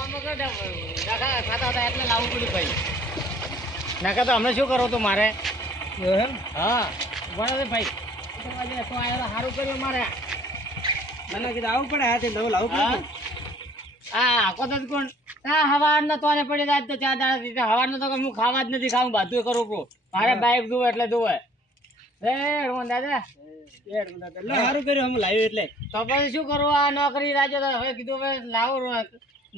એટલે લાવવું પડ્યું ભાઈ. નાકા તો હમણાં શું કરવું તું મારે? હા બરાબર ભાઈ. તો સારું કર્યું મારે. મને કીધું આવું પડે હાથે નવું લાવવું પડે. હા આખો તો કોણ હવારના તો પડી જાય તો 4 દાડા હવારનો તો હું ખાવા જ નથી ખાવું બધું કરું છું. મારે બાઈક દુવે એટલે દુવે. દાદા સારું કર્યું અમે લાવ્યું એટલે. તો પછી શું કરવું? આ નોકરી રાજો તો હવે કીધું હવે લાવું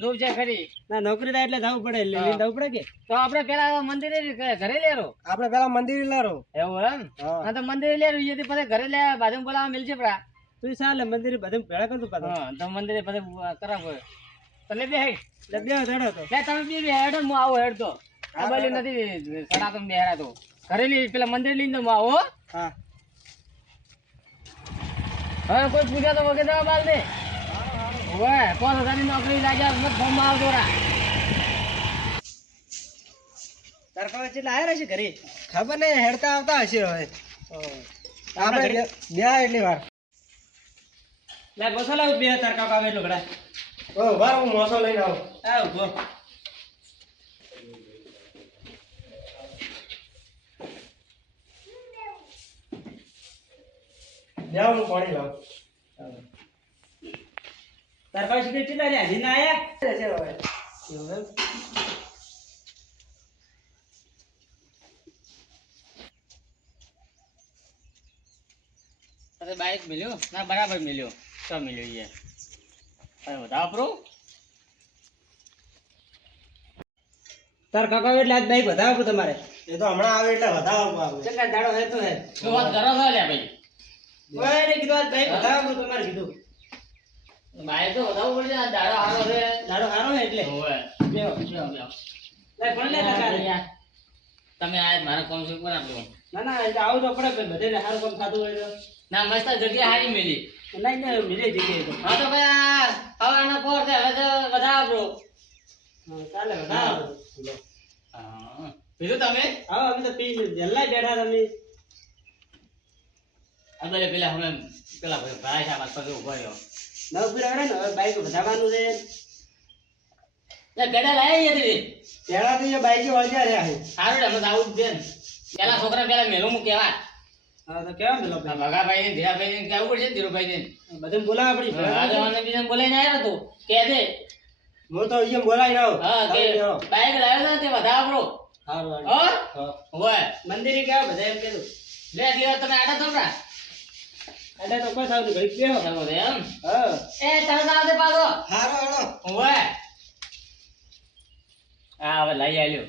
જોબ છે ખરી. ના નોકરી થાય એટલે જવું પડે લઈને જવું પડે કે. તો આપણે પેલા મંદિરે ઘરે લેરો. આપણે પેલા મંદિર લારો. એવું એમ? હા તો મંદિરે લેરો પછી ઘરે લે બાજુ બોલાવા મિલશે પડા. તું ચાલે મંદિરે બધું ભેળા કરતું પાછું. હા તો મંદિરે બધું કરાવ તો લે બે હેડ. લે બે ધડો તો. લે તમે બે હેડ હું આવું હેડ તો. આ બાજુ નથી સડા તમે બેહરા તો. ઘરે લઈ પેલા મંદિર લઈને હું આવો. હા. હવે કોઈ પૂજા તો વગેરે બાલ દે. ઓય 5000 ની નોકરી લાગ્યા મત ફોર્મ માં આવતો રા. તારકા વચ્ચે લાયા છે ઘરે. ખબર નહીં હેડતા આવતા હશે હવે. આપણે બે એટલી વાર. લે ગોસો લાવ બે તારકા કાવે એટલો ઘડા. ઓ વાર હું મોસો લઈને આવું. આવ ગો. જાવ હું પાણી લાવ. તારકા શીખે ચીલા રે હજી ના આયા. છે હવે. એવું એમ. અરે બાઈક મિલ્યો ના બરાબર મિલ્યો તો મિલ્યો યાર. અરે વધાવ પ્રો તાર કાકા એટલે આજ બાઈક વધાવો તમારે. એ તો હમણાં આવે એટલે વધાવો આવે. કેટલા દાડો હે તો હે. શું વાત કરો છો લે ભાઈ? ઓય ને કીધું આજ બાઈક વધાવો તમારે કીધું. બાઈક તો વધાવવું પડશે. આ દાડો હારો છે. દાડો હારો હે એટલે. ઓય બેહો. લે પણ લે કાકા. તમે આજ મારા કોમ શું પર આપો? ના ના એટલે આવું તો પડે બધે હારું કામ થતું હોય તો. ના મસ્ત જગ્યા હારી મિલી. નહીં ના મિલે જગ્યાએ તો. હા તો ભાઈ હવાના પોર છે હવે તો વધાવ પ્રો. ચાલે વધાવો. હા પીધું તમે? હા અમે તો પી જલ્લા બેઠા તમે. આ પેલા હવે પેલા ભાઈ સાહેબ પગે ઉભો રહ્યો. નવ પીરા ને હવે બાઈક વધાવવાનું છે. લે ગડા લાયા યે પેલા તો એ બાઈક વળગ્યા રહ્યા છે. સારું રે અમે આવું જ દે. પેલા છોકરા પેલા મેલું મુ કેવા. હા તો કેવા મેલો ભાઈ. ભગાભાઈ ને ધીરાભાઈ ને કેવું પડશે ધીરુભાઈ ને. બધું બોલાવા પડી. રાજાવાને બીજાને બોલાઈને આવ્યો તો કે દે. હું તો અહીંયા બોલાઈ આવ. હા કે બાઈક લાવ્યો ને તે વધાવ પ્રો. હારું હા હોય મંદિરે ગયા બધા એમ કીધું. લે દિવસ તમે આડા થોડા એટલે તો કોઈ થાવ ભાઈ બેહો. એમ હા એ તરત આવજે પાછો. હારો હારો. હોય આ હવે લઈ આવ્યો.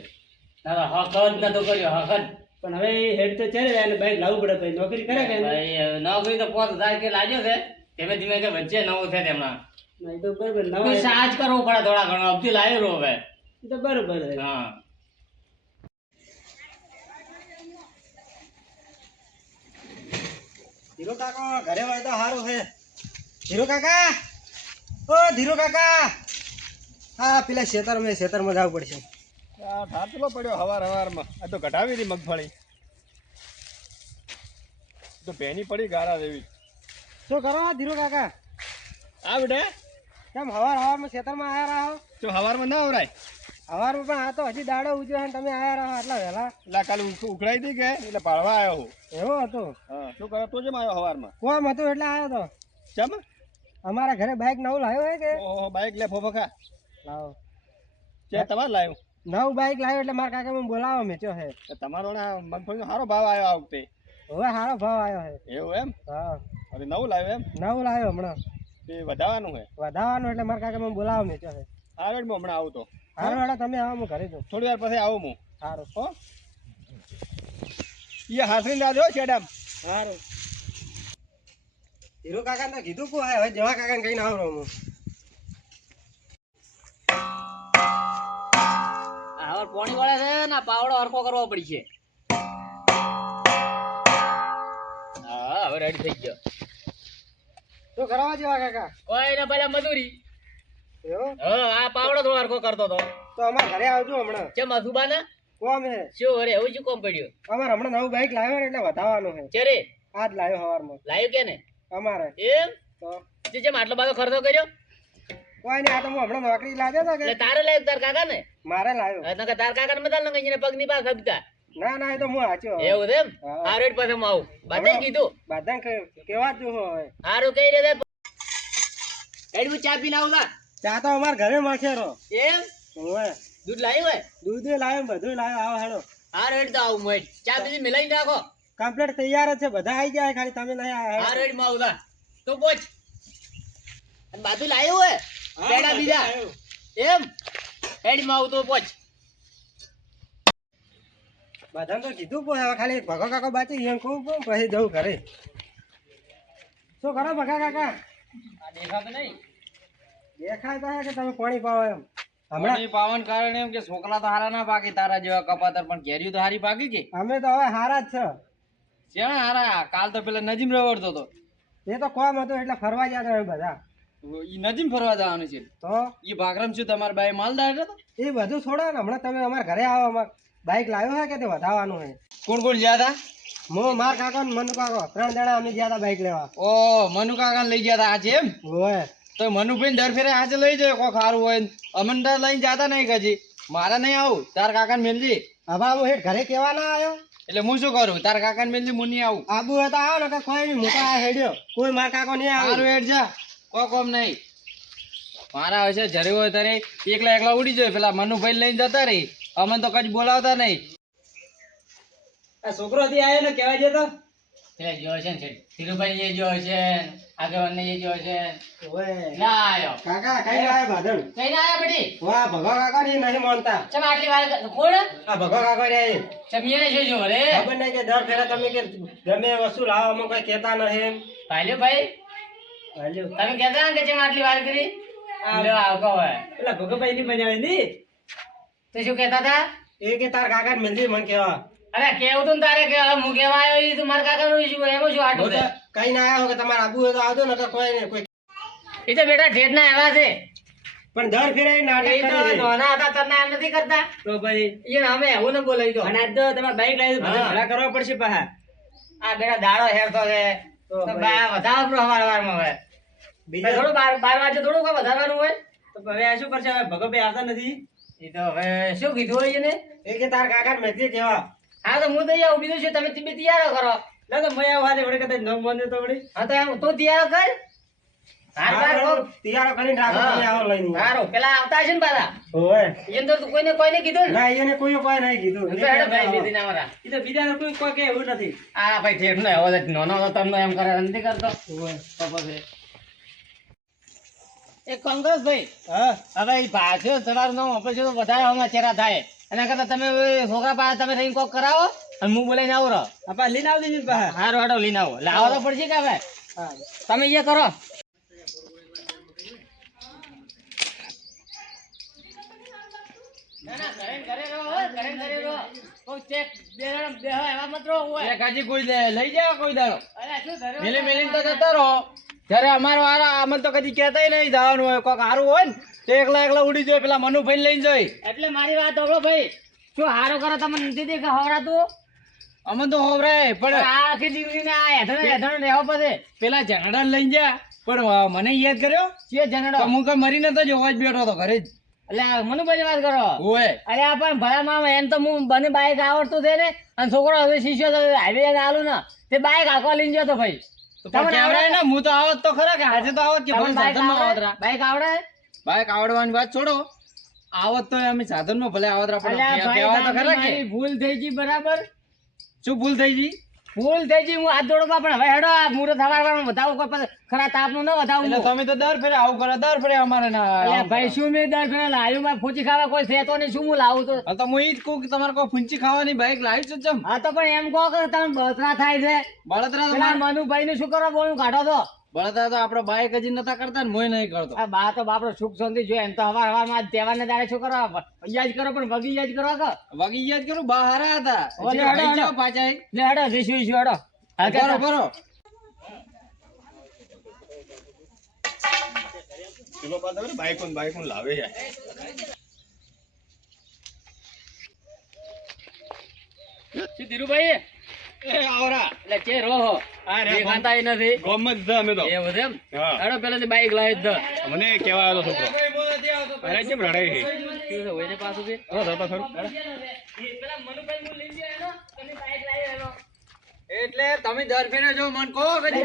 ના હક જ નતો કર્યો હક જ. પણ હવે હેડ તો ચાલે અને બાઈક લાવવું પડે ભાઈ નોકરી કરે કે ભાઈ નોકરી તો 5000 કે લાગ્યો છે. ધીમે ધીમે કે વચ્ચે નવું છે તેમના. નહીં તો બરાબર નવા કોઈ સાજ કરવો પડે થોડા ઘણો અબથી લાવ્યો રહો હવે. એ તો બરાબર છે. હા ધીરો કાકા ઘરે હોય તો સારું છે. ધીરો કાકા ઓ ધીરો કાકા હા પેલા ખેતરમાં જવું પડશે. થાતલો પડ્યો હવારમાં આ તો ઘટાવી હતી મગફળી તો ભેની પડી ગારા જેવી. શું કરો ધીરો કાકા? આ બેટા કેમ હવારમાં ખેતરમાં આયા રહો? તો હવારમાં ના આવરાય. હવારમાં પણ આ તો હજી દાડો ઉજ્યો છે તમે આયા રહો આટલા વહેલા. એટલે કાલે ઉખડાઈ હતી કે એટલે પાડવા આવ્યો હું. એવો હતું? હા શું કરો તો જેમ આવ્યો હવારમાં? કોમ હતું એટલે આવ્યો તો. ચમ અમારા ઘરે બાઈક નવું લાવ્યો હે કે? ઓહો બાઈક લે ફોફકા લાવો. છે તમારે લાવ્યું? નવું બાઈક લાવ્યો એટલે મારા કાકા મને બોલાવો મેચ્યો હે. તમારો ના મગફળીનો સારો ભાવ આવ્યો આ વખતે. હવે સારો ભાવ આવ્યો હે. એવું એમ? હા હવે નવું લાવ્યું એમ? નવું લાવ્યો હમણાં. તે વધારવાનું છે? વધારવાનું એટલે મારા કાકા મને બોલાવો મેચ્યો હે. હારું હું હમણાં આવું તો. સારું હેડો તમે આવો હું ઘરે જાઉં. થોડી વાર પછી આવું હું. સારું હો એ હાથરી ના જો છેડામ. સારું. હીરો કાકા ને કીધું કો હવે જવા કાકા ને કઈ ના આવું હું. હવે પોણી વળે છે ને પાવડો હરખો કરવો પડશે. હા હવે રેડી થઈ ગયો. શું કરાવવા જેવા કાકા? કોઈ ને પેલા મજૂરી. એવું? હા આ પાવડો થોડો હરખો કરતો તો. તો અમારા ઘરે આવજો હમણાં. કેમ મધુબાના કોમ હે. શું અરે એવું શું કોમ પડ્યું? અમારે હમણાં નવું બાઈક લાવ્યો ને એટલે વધાવવાનું હે. ચરે આજ લાવ્યો સવારમાં. લાવ્યું કે ને? અમારે એમ તો જેમ આટલો બધો ખર્ચો કર્યો? કોઈ નહીં, આ તો હું હમણાં નોકરી લાગ્યો હતો એટલે કે તારે લાવ્યું તાર કાકા ને મારે લાવ્યો. તાર કાકા ને બતાલ ને પગ ની પાસે ખબતા ના ના, એ તો હું સાચો. એવું છે એમ હા. આ રેટ પાસે હું આવું બધાય કીધું બધા કેવા જ હોય. સારું કઈ રીતે કઈ હું ચા પીને આવું લા ચા તો અમારા ઘરે મળશે રો. એમ હોય દૂધ લાવ્યું હોય દૂધ લાવ્યો, બધું લાવ્યો. આવો હેડો, આ રેટ તો આવું મોય ચા પીને મિલાઈ નાખો કમ્પ્લીટ તૈયાર જ છે, બધા આવી ગયા, ખાલી તમે નહીં આવ્યા. આ રેટ માં આવું લા તો પોચ અને બાજુ લાવ્યું હોય પેડા બીજા એમ હેડ માં આવું તો પોચ બધાને તો કીધું પણ હવે ખાલી ભગો કાકો બાકી એમ કહું પણ પછી જવું ઘરે. શું કરો ભગા કાકા? આ દેખાતો નહીં દેખાય તો હે કે તમે પાણી પાવો એમ. હમણાં પાવન કારણ એમ કે છોકરા તો હારા ના પાકી તારા જેવા કપાતર પણ ઘેર્યું તો હારી પાકી કે અમે તો હવે હારા જ છે. જ્યાં હારા કાલ તો પેલા નજીમ રવડતો હતો એ તો કોમ હતું એટલે ફરવા ગયા હતા અમે બધા. ઈ નજીમ ફરવા જવાનું છે તો ઈ ભાગરમ શું તમારા બાઈ માલદાર હતો એ બધું છોડો ને, હમણાં તમે અમારા ઘરે આવો. અમારે બાઇક લાવ્યો હે કે તે વધાવવાનું હે. કોણ કોણ ગયા હતા હું, માર કાકો ને મનુ કાકો 3 જણા અમે ગયા હતા બાઇક લેવા. ઓ મનુ કાકા લઈ ગયા હતા આજે એમ હોય તો મનુભાઈ દર ફેરે આજે લઈ જાય કોઈ ખારું હોય ને. અમન તો લઈને જાતા નહીં કજી મારા નહીં આવું તાર કાકા ને મેલજી હવે હું હેઠ ઘરે કેવા ના આવ્યો. એટલે હું શું કરું તાર કાકા ને મેલજી હું નહીં આવું આબુ હોય તો આવો ને, કોઈ નહીં. મોટા આ હેડ્યો કોઈ માર કાકો નહીં આવે. સારું હેડ જા કોઈ કોમ નહીં મારા હશે જરે હોય ત્યારે એકલા એકલા ઉડી જાય પેલા મનુભાઈ લઈને જતા રહી અમન તો કઈ બોલાવતા નહીં. આ છોકરો થી આવ્યો ને કેવા જતો. એટલે જો છે ને ધીરુભાઈ એ જો છે આગેવાન એ જો છે ઓય ના આયો કાકા કઈ આવ્યા ભાદણ? કઈ ના આયા બેટી વાહ ભગવા કાકા ની નહીં માનતા. ચમ આટલી વાર કોણ આ ભગવા કાકા રે ચમિયાને શું જો રે ખબર નહીં કે દર ફેરા તમે કે ગમે વસ્તુ લાવો અમે કોઈ કહેતા નહીં. ભાઈલો ભાઈ હાલ્યો તમે કહેતા ને કે ચમ આટલી વાર કરી લ્યો આવકો હોય પેલા ભગવાભાઈ ની મજા આવી ની. તો શું કહેતા હતા એ કે તાર કાકા ને મિલજી મને કેવા. અરે કેવું તું ને તારે કે હવે હું કેવા આવ્યો ઈ તું મારા કાકાનું ઈશ્યુ એમાં શું આટું છે કઈ ના આવ્યો કે તમારે આબુ હોય તો આવજો ને, કોઈ નહીં. કોઈ એ તો બેટા ઠેઠના એવા છે પણ દર ફેરે એ નાટક એ તો કરે છે. નાના હતા તને એમ નથી કરતા તો ભાઈ એ અમે એવું ન બોલાવી દો અને આજ તો તમારે બાઈક લાવી હા. ભલા કરવા પડશે પાછા. આ બેટા દાડો હેરતો છે તો તો ભાઈ. વધારે હવારમાં હવે બીજા થોડું 12 વાગે થોડું કોઈ વધારવાનું હોય તો હવે આ શું કરશે? હવે ભગવાભાઈ આવતા નથી. એ તો હવે શું કીધું હોય એને એ કે તાર કાકા ને મિલજી કેવા. હા તો હું તો અહીંયા ઉભી છું તમે તમે તૈયાર કરો ના તો મેં આવા દે વડે કદાચ ન માન્યો તો વળી. હા તો એમ તું તૈયાર કર હાર બાર તૈયાર કરીને રાખો, તમે આવો લઈને. સારું પેલા આવતા હશે ને પાછા ઓય એમ તો કોઈને કીધું ને ના એને કોઈ નહીં કીધું. તો હેડો ભાઈ બેસીને અમારા એ તો બીજાને કોઈ કે એવું નથી. આ ભાઈ ઠેઠ નો એવો જ નાનો તો તમને એમ કરે નથી કરતો તો પછી એ કોંગ્રેસ ભાઈ હા હવે એ પાછો ચડાવવાનો પછી તો વધારે હમણાં ચેરા થાય એના કરતા તમે છોકરા પાસે તમે થઈને કોક કરાવો અને હું બોલાઈને આવું રહો આપા લઈને આવજો ને પાછા. હારો હાડો લઈને આવો લાવો તો પડશે કે હવે હા તમે એ કરો ના ના ઘરે રહો હો, ઘરે રહો કોઈ ચેક બે એવા મત રહો હોય એકાજી કોઈ લઈ જાવ કોઈ દાડો અરે શું ઘરે મેલી મેલીને તો જતા રહો જ્યારે અમારો હારા અમને તો કદી કહેતાય નહીં જવાનું હોય કોક હારું હોય ને તો એકલા એકલા ઉડી જાય પેલા મનુભાઈ લઈને જાય એટલે મારી વાત સાંભળો ભાઈ શું હારો કરો તમને નથી દેખા હવરાતું અમને તો હોવરાય પણ આ આખી દીકરીને આ હેઠળ રહેવો પડે પેલા ઝઘડા લઈને જા પણ મને યાદ કર્યો છે જનડો તો હું કઈ મરીને તો જોવા જ બેઠો હતો ઘરે જ એટલે મનુભાઈ વાત કરો હોય અરે આ પણ ભલામાં એમ તો હું બને બાઈક આવડતું છે ને અને છોકરો હવે શીખ્યો તો હાઈવે આલું ને તે બાઈક આખવા લઈને જતો ભાઈ તો પણ કહેવાય ને હું તો આવત તો ખરા કે આજે તો આવત કે ભલે સાધનમાં આવતરા બાઈક આવડે બાઈક આવડવાની વાત છોડો આવત તો અમે સાધનમાં ભલે આવતરા પણ અલ્યા ભાઈ કહેવાય તો ખરા કે મારી ભૂલ થઈ ગઈ બરાબર શું ભૂલ થઈ ગઈ ભૂલ થઈ ગઈ હું હાથ જોડવા પણ હવે હેડો આ મુહૂર્ત થવા વધાવું કોઈ પછી ખરા તાપનું ન વધાવું એટલે તમે તો દર ફેરે આવું કરો દર ફેરે અમારે ના અલ્યા ભાઈ શું મેં દર ફેરા લાવ્યું માં ફૂચી ખાવા કોઈ છે તો નહીં શું હું લાવું તો હા તો હું ઈ જ કહું કે તમારે કોઈ ફૂંચી ખાવાની બાઈક લાવી છે ચમ હા તો પણ એમ કહો કે તમે બળતરા થાય છે બળતરા તો પેલા મનુભાઈ ને શું કરો બોલું કાઢો તો બળતરા તો આપણે બાઈક હજી નતા કરતા ને મોય નહીં કરતો આ બા તો બાપડો સુખ શાંતિ જોઈએ એમ તો હવાર માં તહેવાર ને દાડે શું કરો યાદ કરો પણ વગી યાદ કરો કે વાગી યાદ કરું બહાર હારા હતા ઓલે હજી હેડો, આઈ જાઓ હેડો. પાછા લે હેડો જઈશું ઈશું હેડો હા, કે બરો બરો પેલો પાછો ને બાઈક લાવે છે. શું ધીરુભાઈ એ આવરા એટલે ચે રહો આ રે દેખાતા નથી ગોમત છે અમે તો એવું છે એમ હા હેડો પેલાથી બાઈક લાવી જ મને કેવા આવ્યો છોકરો અરે કેમ રડાય છે દો હોય ને પાછું કે હો જતો ખરું પેલા મનુભાઈ મુ લઈ જાય એનો તમે બાઈક લાવી એનો એટલે તમે દર ફેરે જો મન કહો કદી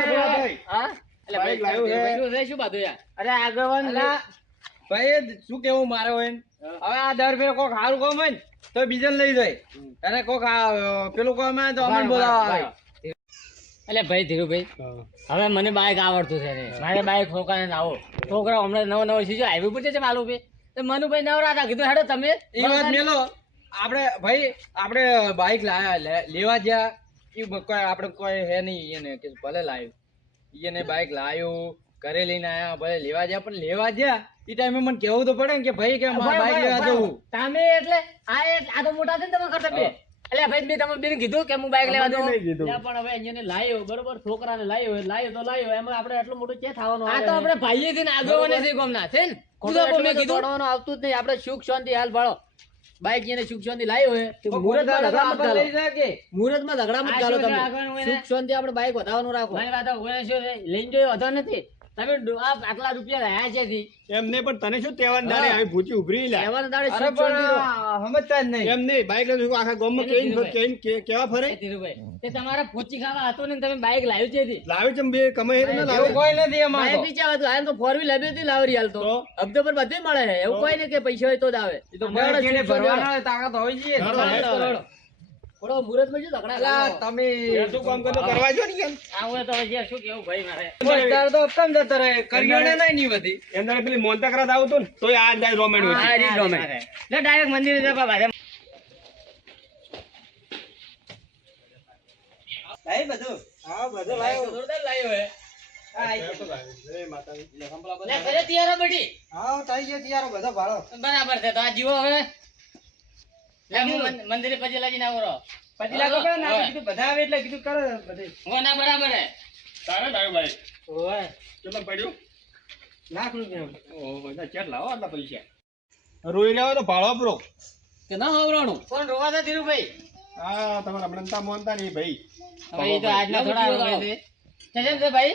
હા એટલે બાઈક બાઈક લાવ્યું છે. લાવ્યું છે શું બાધું યાર અરે આગળવાન ભાઈ શું કેવું મારે હોય ને? હવે આ દર ફેરે કોક સારું કામ હોય ને તો બીજાને લઈ જાય અને કોક પેલું કામ હોય તો અમને બોલાવા આવે એટલે ભાઈ ધીરુભાઈ હવે મને બાઈક આવડતું છે ને મારે બાઈક ઠોકાને ના આવો છોકરા હમણાં નવો નવો શીખ્યો હાઈવે પૂછે છે માલું ભાઈ તો મનુભાઈ નવરા હતા કીધું હેડો તમે એ વાત મેલો આપણે ભાઈ આપણે બાઈક લેવા ગયા કોઈ આપણે કોઈ હે નહીં એને કે ભલે લાવ્યું એને બાઈક લાવ્યું ઘરે લઈને આયા ભલે લેવા ગયા પણ લેવા ગયા એ ટાઈમે મને કેવું તો પડે ને કે ભાઈ કે મારે બાઈક લેવા જવું તમે એટલે આ તો મોટા છે ને તમે કરતા બે એટલે ભાઈ મેં તમે બેન કીધું કે હું બાઈક લેવા દઉં નહીં કીધું. પણ હવે અહીંયા લાવ્યો બરોબર છોકરાને લાવ્યો તો લાવ્યો એમાં આપણે આટલું મોટું ચે થવાનું આ તો આપણે ભાઈએ થી આગળવાને છે ગમના છે ને ખુદા મેં કીધું આવતું જ નહીં આપણે સુખ શાંતિ હાલ ભાળો બાઈક એને સુખ શાંતિ લાવ્યો હે મુહૂર્તમાં ઝઘડા મત ચાલો લઈ જાય કે મુહૂર્તમાં ઝઘડા મત ચાલો તમે સુખ શાંતિ આપણે બાઈક વધારવાનું રાખો મારી વાત શું છે લઈને જોયો વધો નથી તમે આટલા રૂપિયા રહ્યા છે થી એમ નહીં પણ તને શું તહેવાર દાડે આવી ભૂચી ઉભરી લે કહેવાના દાડે અરે સુખ શાંતિ રહો. પણ સમજતા જ નહીં એમ નહીં બાઈક લઈને આખા ગામમાં કેવા ફરે એ ધીરુભાઈ તે તમારે પોચી ખાવા હતો ને તમે બાઈક લાવ્યું છે થી લાવે છે બે કમાઈ હેરે ના એવું લાવે કોઈ નથી એમાં બાઈક તો. નીચે આવતું હાલ તો ફોર વ્હીલ લાવી હતી લાવરી હાલ તો તો? હપ્તો પર બધે મળે છે એવું કોઈ નહીં કે પૈસા હોય તો જ આવે એ તો ભાઈ કેને ભરવાના હોય તાકાત હોય છે ને. હાલો, હેડ કરો. થોડો મુહૂર્તમાં શું ઝઘડા અલા, કરો? તમે શું કામ કરતો કરવા જો ને કેમ આ હોય તો હવે શું કેવું ભાઈ મારે સમજદાર તો કેમ જતા રહે કરિયાણે નહીં ની બધી એમ તારે પેલી મોનતા કરાત આવતો ને તોય આ જાય રોમેન્ટ આ હોય રીત ગમે. લે ડાયરેક્ટ મંદિરે જવા ભારે લાવી બધું હા બધું લાવ્યો જોરદાર લાવ્યો હે જય માતાજી લે કરે તૈયાર હો બેટી હા થઈ ગયો યાર બધો ભાડો બરાબર છે તો આ જીવો હવે લે હું મંદિરે પછી લાગીને આવો રહો પછી લાગો કે ના કીધું બધા આવે એટલે કીધું કરો બધે હો ના બરાબર હે તારે લાવ્યો ભાઈ ઓય કેટલા પડ્યું લાખ રૂપિયા ઓહો બધા ચેટ લાવો આટલા પૈસા રોઈ રહ્યો તો ભાડો આપરો કે ના આવરાણું કોણ રોવા છે ધીરુભાઈ આ તમારા મનતા મોનતા નહીં ભાઈ હવે ઈ તો આજના થોડા રોવે છે કેમ છે ભાઈ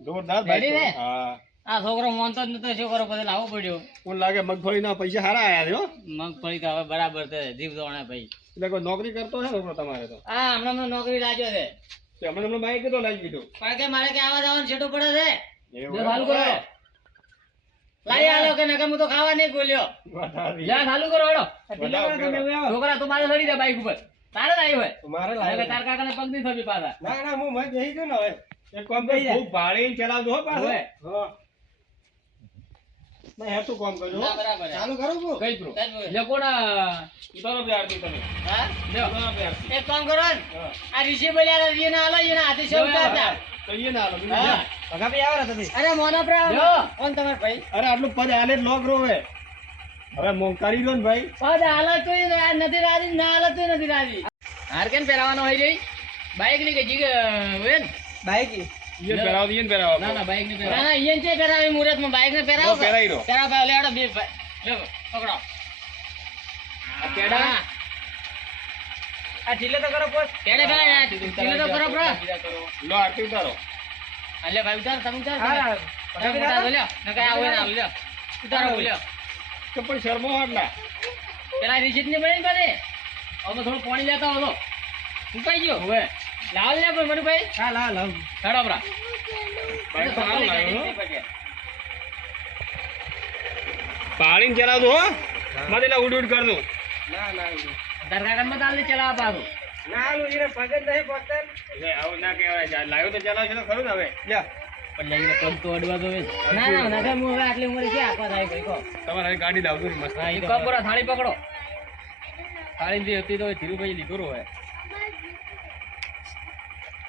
જોરદાર રેડી ને? ભાઈ હા આ છોકરો માનતો જ નતો શું કરો પછી લાવવો પડ્યો મને લાગે મગફળીના પૈસા સારા આયા છે હો મગફળી તો હવે બરાબર છે જીવ દોણા ભાઈ એટલે કોઈ નોકરી કરતો છે છોકરો તમારે તો હા હમણાં મેં નોકરી લાગ્યો છે તે હમણાં બાઈક તો લાવી દીધું પણ કે મારે કે આવા જવાનું છેટું પડે છે એવું લે ચાલુ કરો લાઈ આલો કે નકર હું તો ખાવા નહીં બોલ્યો વાત સારી. લે ચાલુ કરો હળો બધા ઉપર. છોકરા તું મારે ચડી દે બાઈક ઉપર તારે લાવી હોય મારે હવે લાવ્યો. તાર કાકાને પગ નહીં થવી પાછા ના ના હું મત જઈ ગયો ને હવે એક કામ કર ખૂબ ભાડીને ચલાવજો હો પાછો હવે. હા ના હેતું કામ કરજો હો. ના બરાબર હે. ચાલુ કરું છું કઈ પ્રો લે કોના ઉતારો બે આરતી તમે હા લ્યો ઉતારો બે આરતી. એક કામ કરો ને હા. આ ઋષિ બોલ્યા હતા, એને હાલો એને હાથે સેવ ઉતારતા તો એ ના હાલો, બીજું હા. ક્યાં? ભગા ભાઈ આવો ને તમે અરે મોના પ્રા કોણ તમાર ભાઈ અરે આટલું પદ હાલે જ લોક રોવે હવે મોંઘારી દો ને ભાઈ પદ હાલત તો આ નથી રાજી ના હાલત તો નથી રાજી હાર કેમ પહેરાવાનો હોય રહી બાઈક ની કે જીગ હોય ને બાઈક ઈ પહેરાવો ઈ પહેરાવો ના ના બાઈક ને પહેરાવ ના ના ઈયન છે પહેરાવી મુહૂર્ત માં બાઈક ને પહેરાવો તો પહેરાવી દો. પહેરાવ ભાઈ લેડો બે લો પકડો આ પેડા આ ઢીલે તો કરો પોસ પેડે પેલા ઢીલે તો કરો પ્રા લો આરતી ઉતારો અલે ભાઈ ઉતાર તમે ઉતાર હા ઉતાર લ્યો નકા આવો ને લ્યો ઉતારો લ્યો તો પણ શરમો આટલા પેલા રિસીટ ને બની બને હવે થોડું પાણી લેતા હોલો ઉકાઈ ગયો હવે લાવ લે પણ મનુભાઈ હા લા લાવ હેડો પ્રા બાઈક તો સારું લાગ્યું હો. પાડીને ચલાવજો હો મારે એટલે ઉડ ઉડ કરનું ના ના દરગાહ માં તાલ ચલાવા પાછું ના આલું ઈને પગજ નહીં પડતા એટલે આવું ના કહેવાય લાવ્યો તો ચલાવશે તો ખરું ને હવે લ્યો પણ લઈને પગ તો અડવા દો ના ના ના હું હવે આટલી ઉંમરે ક્યાં આપવા થાય ભાઈ કો તમારે હવે ગાડી લાવજો ને મસ્ત હા એ કામ કરો થાળી પકડો થાળી જે હતી તો ધીરુભાઈ લીધું હોય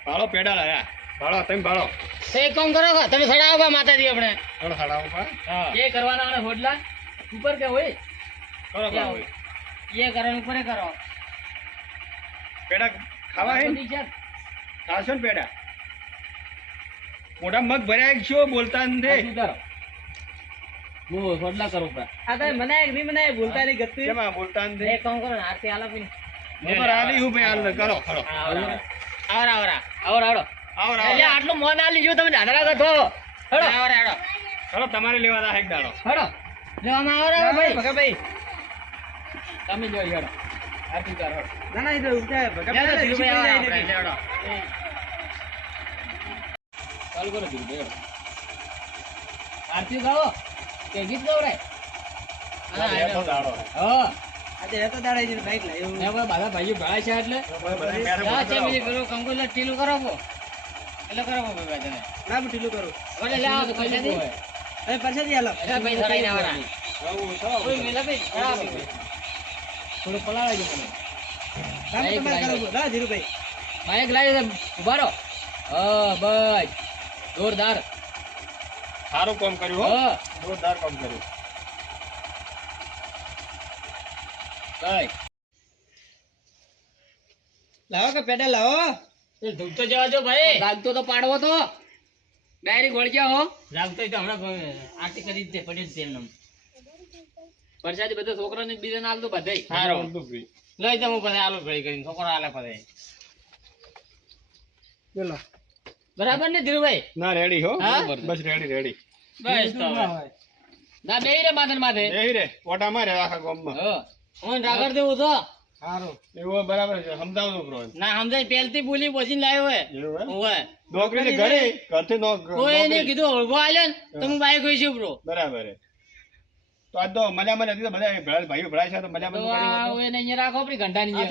ભાડો પેડા લાયા ભાડો તમે ભાડો તો એક કામ કરો તમે સડાવો કા માતાજી આપણે થોડો સાડાવો પા હા એ કરવાના અને હોડલા ઉપર કે હોય થોડો ભાડો હોય. એ કરવાનું ઉપર કરો પેડા ખાવા હે ને? બધી જાત. ખાશો ને પેડા મોટા મગ ભર્યા એક છો બોલતા નથી બધું કરો હું હોડલા કરું પ્રા આ તો મનાય નહીં મનાય બોલતા નહીં ગતું કેમ આ બોલતા નથી એક કામ કરો ને આરતી આલો પીને નંબર આલી હું ભાઈ હાલ કરો ખરો હા, બરાબર. આવરા એટલે આટલું મોન આલી ગયું તમે દાદરા કથો હેડો ચલો તમારે લેવાના એક દાડો હેડો લેવામાં આવરા ભાઈ ભગાભાઈ તમે જો હેડો આરતી કરો ના ના એ તો ઉઠાય હેડો ધીરુભાઈ આવરા હેડો ચાલુ કરો ધીરુભાઈ હેડો આરતી ગાઓ કે ગીત ગાવરાય હા આજે એ તો દાડા જઈને બાઈક લાવ્યો ને બધા ભાઈઓ ભેળા છે એટલે હા છે મિલી પેલું કંકોલા ટીલું કરાવો એટલે કરાવો ભાઈ તને ના હું ઢીલું કરું ઓલે લે આ તો પૈસા દે હવે પરસાદી હાલો એટલે પૈસા લઈને આવરા ઓય મેલા ભાઈ ખરાબ થોડું પલાળાઈ ગયો તમે કામ તમારે કરવું લા ધીરુભાઈ બાઈક લાવી દે ઉભા રહો હા બસ જોરદાર સારું કામ કર્યું હો હા જોરદાર કામ કર્યું બસ લાવો કે પેડલ લાવો એ ધૂપ તો જવા દો ભાઈ લાગતો તો પાડવો તો ડાયરેક્ટ વળગ્યા હો લાગતો તો હમણાં આરતી કરી દે પડી જ એમને પરસાદી બધા છોકરાને બીજાને આલ દો બધાય સારું લઈ જાઉં પછી આલુ ભરી કરીને છોકરો આલે પછી બોલો બરાબર ને ધીરુભાઈ ના રેડી હો હા? બસ રેડી બસ તો હવે. ના બે રે માથે ને માથે એ રે ઓટા મારે આખા ગામમાં હા હું રાગડ દેવું તો સારું એવું બરાબર છે સમજાવજો બ્રો ના સમજાય પહેલથી બોલી પછી લાવ્યો હે એવું હે ઓવે નોકરી ને ઘરે ઘરથી કોઈ એને કીધું ઓળખો આલ્યો ને તો હું બાઈક હોય છું બ્રો બરાબર હે તો આજ તો મજામાં નથી તો બધા ભેળા ભાઈઓ ભેળા છે તો તો મજામાં આ ઓયને અહીંયા રાખો આપણી ઘંટાની જેમ.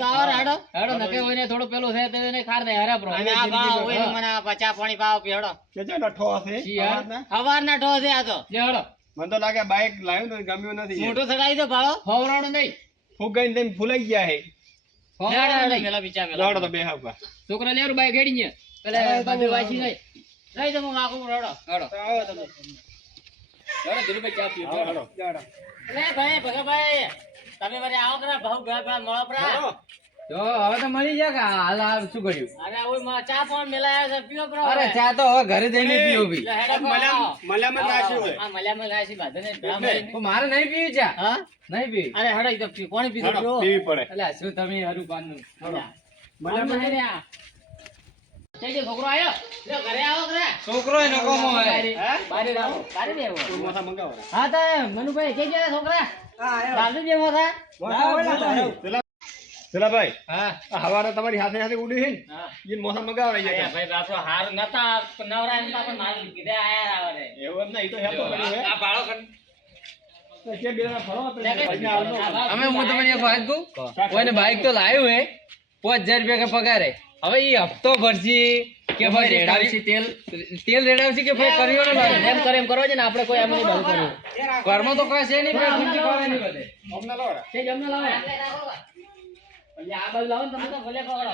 હેડો નકે ઓયને થોડો પેલો છે તો એને ખાર દે હરા બ્રો અને આ ભાવ ઓયને મને પચા પાણી પાવ પીવડો કે છે નઠો હશે સવારના. હવારના ઠો છે આ તો લે હેડો મને તો લાગે બાઈક લાવ્યું તો ગમ્યું નથી મોટો સડાઈ દો ભાળો ફવરાણો નહીં ફૂગાઈને તેમ ફૂલાઈ ગયા હે ફવરાણો નહીં મેલા બિચા દોડો તો બે હાપા છોકરા લેરું બાઈક હેડી ને પેલા બાબે વાંચી જાય લઈ દો હું આખું હેડો હેડો તો આવો તમે હેડો ધીરુભાઈ ચા પીઓ હેડો. જાડો લે ભાઈ ભગાભાઈ તમે મારે આવો કરા ભાવ ગા મળો પરા તો હવે તો મળી જાય કે હાલ હાલ શું કર્યું અરે ઓય ચા પણ મેલાયા છે પીઓ બ્રો અરે ચા તો હવે ઘરે જઈને પીવો ભી લે હેડો મલામાં નાખ્યું હોય આ મલામાં રાશી બાધને મારે નહીં પીવી ચા હા નહીં પીવી અરે હેડો ઈ તો કોણે પીધો હેડો, બ્રો પીવી પડે એટલે શું તમે હરું પાનનું મલામાં હે રે આ જે છોકરો આયો લે ઘરે આવો કરે છોકરો એનો કોમો હોય બારે આવો બારે બેવો કોઈ મોથા મંગાવો હા તો મનુભાઈ કે છોકરા હા આયો લાલુ જેવો થા મોટા ઓલા લાવ્યો પેલા ભાઈ હા આ હવારે તમારી હાથે હાથે ઉડી છે ને હા ઈ મોથા મંગાવવા અરે ભાઈ બાપરો હાર નતા નવરા એમ તો માલ કીધે આયા આવે એવું જ નહીં તો હેલ્પ કર્યું હે આ બાળો કર તો કે બેના ફરો તો ભાઈને આવજો. અમે હું તમને એક વાત કહું કોઈને બાઈક તો લાવ્યું હે 5000 રૂપિયા કે પગારે હવે ઈ હપ્તો ભરશી કે ભાઈ રેડાવશી તેલ રેડાવશી કે ભાઈ કર્યો ને લાવે એમ કરે એમ કરો છે ને આપણે કોઈ એમ નહીં બધું કર્યું ઘરમાં તો કઈ છે નહીં ભાઈ ખુરશી ખાવા નહીં બધે અમને લો રે. તે જમને લાવે એટલે આ બાજુ લાવો ને તમે તો ભલે પકડો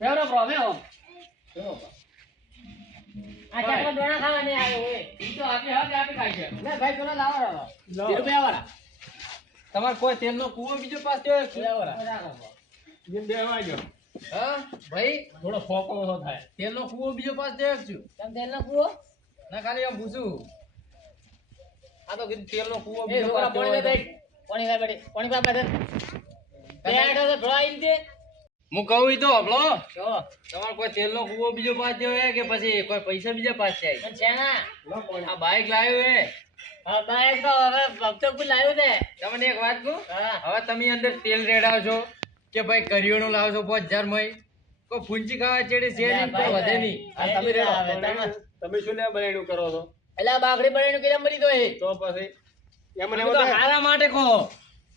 ફેવરો પ્રોબ્લેમ આ ચાકલો દોણા ખાવા નહીં આવ્યો હોય ઈ તો આપી ખાઈ છે લે ભાઈ પેલો લાવો લાવો. રૂપિયા વાળા તમારે કોઈ તેલનો કૂવો બીજો પાસ થયો છે? જેમ બેહવા ગયો. હા ભાઈ થોડો ફોકો ઓછો થાય તેલનો કૂવો બીજો પાસ થયો છે શું? તમે તેલનો કૂવો ના ખાલી આમ પૂછું આ તો કીધું તેલનો કૂવો એ બીજો છોકરા પાસ થયો પાણી હોય દે પાણી ખાઈ બેઠી પાણી પા પાછળ બેઠો તો ભરાઈ દે હું કહું ઈ તો હબળો જો તમારે કોઈ તેલનો કૂવો બીજો પાસ થયો હે કે પછી કોઈ પૈસા બીજા પાસ થયા પણ છે ના આ બાઈક લાવ્યું હે હા બાઈક તો હવે ભક્તો કોઈ લાવ્યું છે તમને એક વાત કહું હા હવે તમે અંદર તેલ રેડાવશો કે ભાઈ કરિયાણું લાવશો 5000 માં કોઈ ફૂંચી ખાવા ચેડી છે નહીં કોઈ વધે નહીં આ તમે રેડો તમે શું લે બનાવ્યું કરો છો એટલે આ બાકડી બળીનું કેમ મરી દો એ તો પછી એમને તમે તો હારા માટે કહો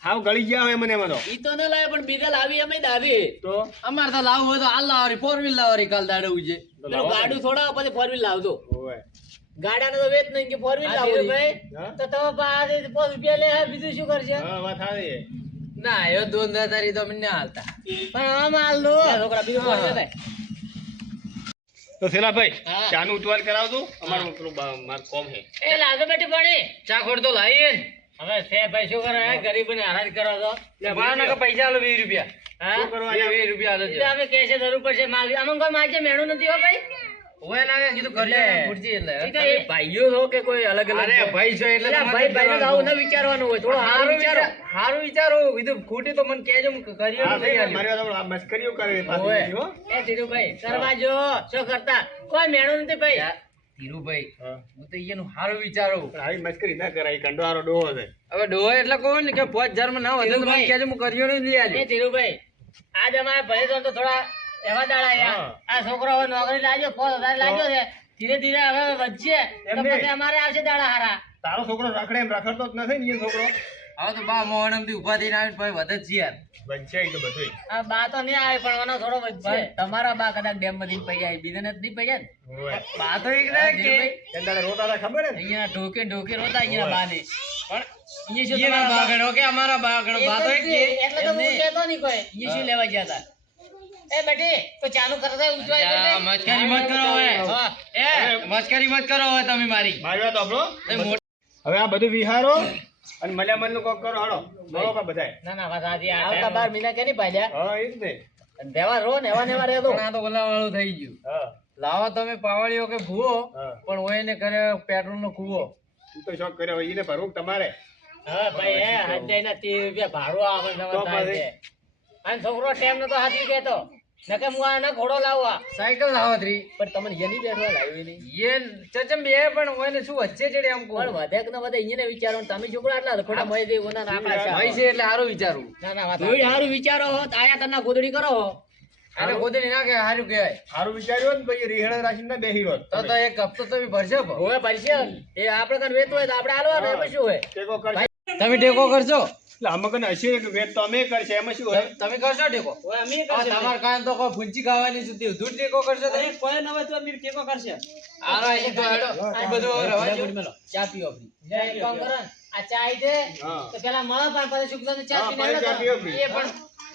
હાવ ગળી ગયા હોય મને એમાં તો ઈ તો ન લાવે પણ બીજા લાવી અમે દાવી તો અમારે તો લાવવું હોય તો હાલ લાવવાની 4 વ્હીલ લાવવાની કાલ દાડે ઉજે પેલું ગાડું છોડાવો પછી 4 વ્હીલ લાવજો ઓય ગાડાને તો વેચ નહીં કે 4 વ્હીલ લાવો ભાઈ હા? તો તમે પાસે 5 રૂપિયા લે બીજું શું કરશે હા વાત સારી છે. ના એ દોનદારી તો મને હાલતા પણ આમ હાલ દો છોકરા બીજું કોણ છે તો સેલા ભાઈ હા. ચાનું ઉતવાલ કરાવજો અમારું પેલું મારું કોમ છે એ લાગો બેટી પાણી ચા ખોડ તો લાવીએ ને હવે છે ભાઈ શું કરે ગરીબોને હારાજ કરો છો ભાવના કે પૈસા આલો 20 રૂપિયા હા શું કરવા 20 રૂપિયા આલો ઈ તો અમે કેસે જરૂર પડશે માગી અમને કોઈ માગે મેણું નથી હો ભાઈ ઓય ના કીધું કરીએ ખુરશી એટલે ઈ તો એ ભાઈઓ છો કે કોઈ અલગ અલગ અરે ભાઈ છો એટલે એટલે ભાઈ ભાઈ નું આવું ન વિચારવાનું હોય, થોડો સારું વિચારો. હારું વિચારો કીધું ખોટી તો મને કહેજો હું કરીએ હા, તો નહીં આલ્યું. મારી વાત સાંભળો, આ મસ્કરીઓ કરે પાછી ઓય. બીજી, હો. એ ધીરુભાઈ કરવા જો શું કરતા કોઈ મેણું નથી ભાઈ. યાર, ધીરુભાઈ હા. હું તો એનું હારું વિચારું. પણ આવી મસ્કરી ના કરાય, કંડોવાળો ડોહો છે. હવે ડોહો એટલે કહું ને કે 5000 માં ના વધે તો મને ધીરુભાઈ. કહેજો હું કર્યો નહીં લઈ એ આલ્યું. ધીરુભાઈ આજ અમારે ભલે તો થોડા એવા દાડા યાર. હા. આ છોકરો હવે નોકરી લાગ્યો 5000 લાગ્યો છે, ધીરે ધીરે હવે વધશે એમ તો નહીં. પછી અમારે આવશે દાડા હારા. તારો છોકરો રખડે એમ રખડતો જ નથી ને એ છોકરો. હવે તો બા મોહનમ થી ઉભા થઈને આવીને પછી વધે જ છે યાર. બનશે એ તો બધુંય. આ બા તો નહીં આવે પણ એનો થોડો વધશે. તમારા બા કદાચ ડેમ માંથી પડી જાય, બીજાને જ નહીં પડ્યા ને. ઓય. બા તો એક ના કે ધીરુભાઈ, એમ દાડે રોતા હતા ખબર હે ને? અહીંયા ઢોકે ઢોકે રોતા અહીંયા બા ને પણ અહીંયા શું એના તમારા બા બા- ગણો કે અમારા બા ગણો બા તો એક છે. એટલે તો હું કહેતો નહીં કોઈ. અહીંયા શું લેવા ગયા હતા? એ બેટી તો ચાલુ કરતા ઉજવાય કરી દે. મસ્કરી મત કરો હવે. હા. એ મસ્કરી મત કરો હવે તમે મારી. મારી વાત સાંભળો. તમે મોટા હવે આ બધું વિહારો અને મલ્યામણ નું કોક કરો હાલો બરોબર બધાય. ના ના વાત સાચી. આવતા 12 મહિના કેની પાડ્યા? હા એ જ ને. અને તહેવાર રો ને એવા ને એવા રહેતો. પણ આ તો ઓલા વાળું થઈ ગયું. હા લાવો તમે પાવળીઓ કે ભૂવો હા. પણ હોય એને કરે પેટ્રોલ નો કૂવો. ઈ તો શોખ કર્યો હોય એને ભરવું તમારે. હા ભાઈ હે હજારના 30 રૂપિયા ભાડું આવે તો સમજદાર પછી? છે. અને છોકરો ટેમ નતો હાથી કેતો નકે હું આના ઘોડો લાવવા સાયકલ લાવો ત્રી. પણ તમને યની બેઠવા લાવ્યું નહીં. એ ચચમ બે પણ હોય ને શું વચ્ચે ચડે એમ કહું. પણ વધે કે ન વધે અહીંયા વિચારો ને તમે છોકરા આટલા ખોટા મય દે ઓના નાકડા છે. ભાઈ છે એટલે સારું વિચારવું. ના ના વાત સારું વિચારો હો તો આયા તના ગોદડી કરો હો. અને ગોદડી ના કે સારું કહેવાય. સારું વિચાર્યું ને પછી રીહણ રાખીને ના બેહી રહો તો એક હપ્તો તમે ભરશો પણ. હોવે ભરશે એ આપણે કન વેતું હોય તો આપણે હાલવાનું એમાં શું હોય. ટેકો કરશે. તમે ટેકો કરશો એટલે આમાં કને હશે કે વેત તો અમે કરશે એમાં શું હોય? તમે કરશો ટેકો. હવે અમે આ તમાર કાન તો કોઈ ફૂંચી ખાવાની સુધી દૂધ ટેકો કરશો તમે. કોઈ ન હોય તો અમે ટેકો કરશે. આરા એ તો હેડો. એ બધું હવે રવા દ્યો. ચા પીઓ આપણી. એક કામ કરો ને, આ ચા આઈ દે હા. તો પેલા મળો પણ પછી શુક્લાને ચા હા, પીને પછી ચા પીઓ હેડો. આપણી. એ પણ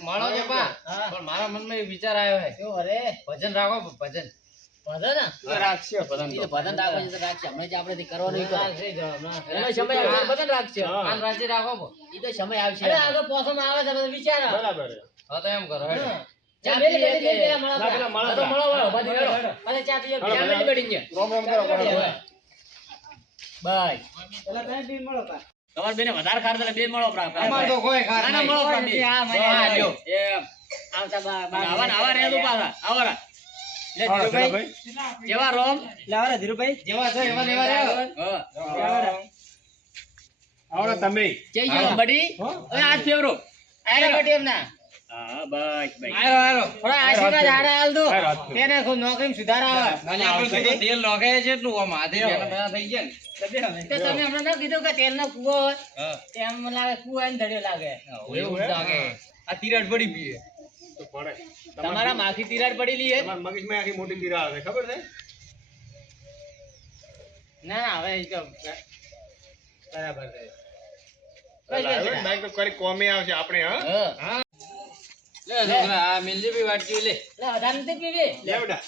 મળો ને બા. હા. પણ મારા મનમાં એક વિચાર આવ્યો છે. કેવો રે ભજન રાખો ભજન. ભજન ને? ઈ તો રાખશે બધાને ઈ તો તો. ભજન રાખો છે તો રાખશે. હમણાં જે આપણે થી કરવાનું ઈ કરો. રાખશે જ હમણાં. એનો સમય આવશે તો ભજન રાખશે. હા. કાન રાજી રાખો પણ. ઈ તો સમય આવશે. અરે આ તો પોસમાં આવે છે બધું વિચારો. બરાબર છે. હા તો એમ કરો હેડો. ચા પીએ કે પેલા મળો ના, પેલા મળો આ તો ચા. મળો વાળો બધી હેડો. પછી ચા પીએ હાલો, ચા પેલા- મેલી પડી ગયા. રોમ રોમ કરો બરાબર. બાય. તમારે બેને વધારે ખાર એટલે બે મળો પ્રાપ્ત. અમાર તો કોઈ ખાર ના, ના, નહીં. મળો પ્રાપ્ત. આ મને હા, આ લ્યો. એમ. આવતા આવા ને આવા રહે તો પાછા. આવારા. લે હા, ધીરુભાઈ. ધીરુભાઈ. જેવા રોમ. જેવા છે એવા ને એવા રહેવો. હા. આવડો તમે. જય શ્રી રામ બડી. હવે આજ ફેવરો. આયરા બડી એમના. હા બસ ભાઈ. આયો આયો. થોડા આશીર્વાદ હારે હાલ દો. આયરો હાથ ફેરો. તેને કોઈ નોકરીમાં સુધાર આવે. અને આપણે કીધું તેલ નોખે છે એટલું આમ હાથે પેલા બધા થઈ ગયા ને. તો તમે હમણાં ન કીધું કે તેલનો કૂવો હોય હા. તેમ મને લાગે કૂવો એને ધડ્યો લાગે. એવું જ લાગે. આ તિરાડ પડી પીએ. તો પડે. તમારા માખી તિરાડ પડેલી છે. તમારા મગજમાં આખી મોટી તિરાડ આવે ખબર છે? ના ના હવે ઈ તો બરાબર છે. લાવ્યો ને બાઈક તો કરી કોમે આવશે આપણે હા. હા. લે છોકરા આ મિલજી બી વાટકી લે. લે વધારે નથી પીવી. લે બેટા.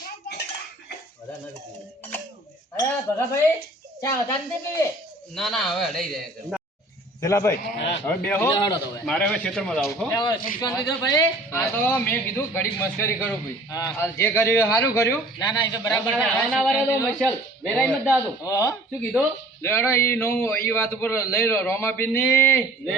અરે ભગાભાઈ ચા વધારે નથી પીવી. ના ના હવે હડાઈ જાય છે. પેલાભાઈ હા. હવે બેહો. બીજા હાડો તો હવે. મારે હવે ક્ષેત્રમાં જાવું હો. લે હવે સુખ શાંતિ દો ભાઈ. આ તો મેં કીધું ઘડીક મસ્કરી કરું ભાઈ. હા. આ જે કર્યું એ સારું કર્યું. ના ના એ તો બરાબર છે. આવના વારે તો મશલ વેરાઈ મત દાદો. શું કીધું? લેડો ઈ નો ઈ વાત ઉપર લઈ લો રોમાપીર ની જય